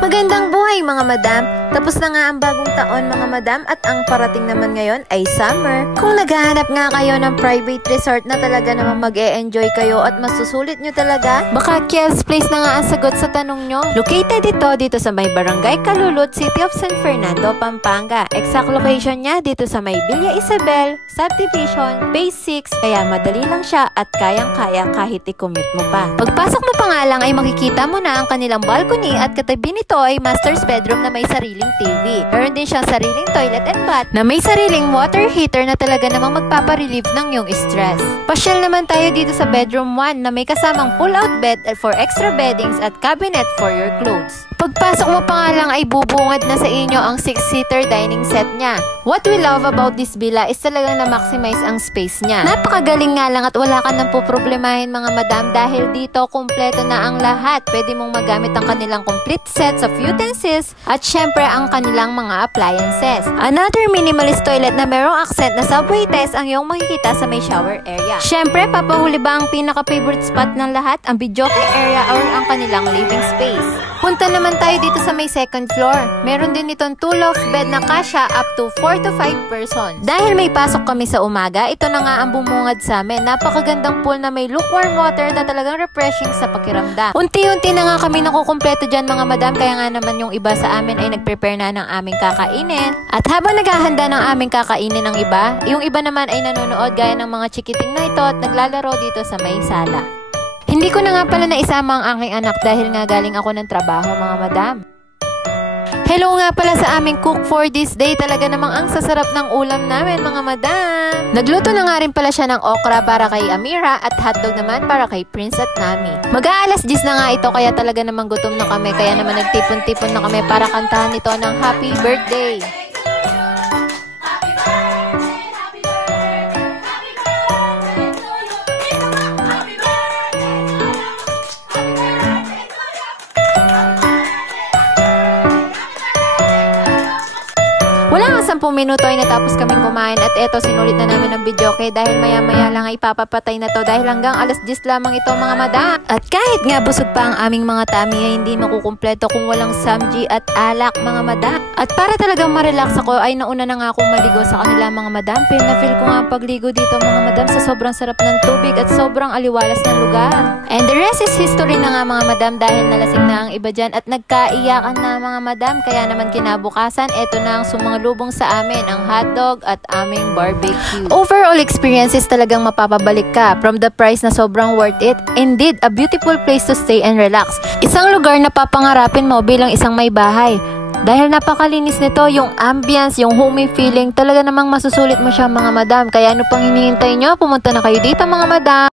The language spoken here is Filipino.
Magandang buhay mga madam! Tapos na nga ang bagong taon mga madam at ang parating naman ngayon ay summer. Kung naghahanap nga kayo ng private resort na talaga naman mag-e-enjoy kayo at masusulit nyo talaga, baka Kiel's Place na nga ang sagot sa tanong nyo. Located dito sa may Barangay Calulud, City of San Fernando, Pampanga. Exact location niya dito sa may Villa Isabel, Subdivision, Phase 6, kaya madali lang siya at kayang-kaya kahit i-commute mo pa. Pagpasok mo pa nga lang ay makikita mo na ang kanilang balcony at katabi nito ay master's bedroom na may sariling TV. Meron din siyang sariling toilet and bath na may sariling water heater na talaga namang magpaparelieve ng iyong stress. Pasyal naman tayo dito sa bedroom 1 na may kasamang pull-out bed for extra beddings at cabinet for your clothes. Pagpasok mo pa nga lang ay bubungad na sa inyo ang 6-seater dining set niya. What we love about this villa is talagang na-maximize ang space niya. Napakagaling nga lang at wala ka nang poproblemahin mga madam dahil dito kumpleto na ang lahat. Pwede mong magamit ang kanilang complete sets of utensils at syempre ang kanilang mga appliances. Another minimalist toilet na merong accent na subway tiles ang iyong makikita sa may shower area. Syempre, papahuli ba ang pinaka-favorite spot ng lahat? Ang videoke area or ang kanilang living space? Punta naman tayo dito sa may second floor. Meron din itong 2 loft bed na kasya up to 4 to 5 persons. Dahil may pasok kami sa umaga, ito na nga ang bumungad sa amin. Napakagandang pool na may lukewarm water na talagang refreshing sa pakiramdam. Unti-unti na nga kami nakukumpleto dyan mga madam, kaya nga naman yung iba sa amin ay nag-prepare na ng aming kakainin. At habang naghahanda ng aming kakainin ng iba, yung iba naman ay nanonood gaya ng mga chikiting na ito at naglalaro dito sa may sala. Hindi ko na nga pala naisama ang aking anak dahil nga galing ako ng trabaho mga madam. Hello nga pala sa aming cook for this day. Talaga namang ang sasarap ng ulam namin mga madam. Nagluto na nga rin pala siya ng okra para kay Amira at hotdog naman para kay Prince at Nami. Mag-aalas 10 na nga ito kaya talaga namang gutom na kami. Kaya naman nagtipon-tipon na kami para kantahan ito ng happy birthday. Wala nga 10 minuto ay natapos kaming kumain at eto sinulit na namin ang videoke dahil maya-maya lang ay ipapapatay na to dahil hanggang alas 10 lamang ito mga madam. At kahit nga busog pa ang aming mga tummy ay hindi makukumpleto kung walang samji at alak mga madam. At para talagang ma-relax ako ay nauna na nga akong maligo sa kanila mga madam. Feel na feel ko nga ang pagligo dito mga madam sa sobrang sarap ng tubig at sobrang aliwalas ng lugar. And the rest is history na nga mga madam dahil nalasing na ang iba dyan at nagkaiyakan na mga madam. Kaya naman kinabukasan eto na ang sumangalubong sa amin ang hotdog at aming barbecue. Overall experiences talagang mapapabalik ka from the price na sobrang worth it. Indeed, a beautiful place to stay and relax. Isang lugar na papangarapin mo bilang isang may bahay. Dahil napakalinis nito, yung ambience, yung homey feeling, talaga namang masusulit mo siya mga madam. Kaya ano pang hinihintay nyo? Pumunta na kayo dito mga madam.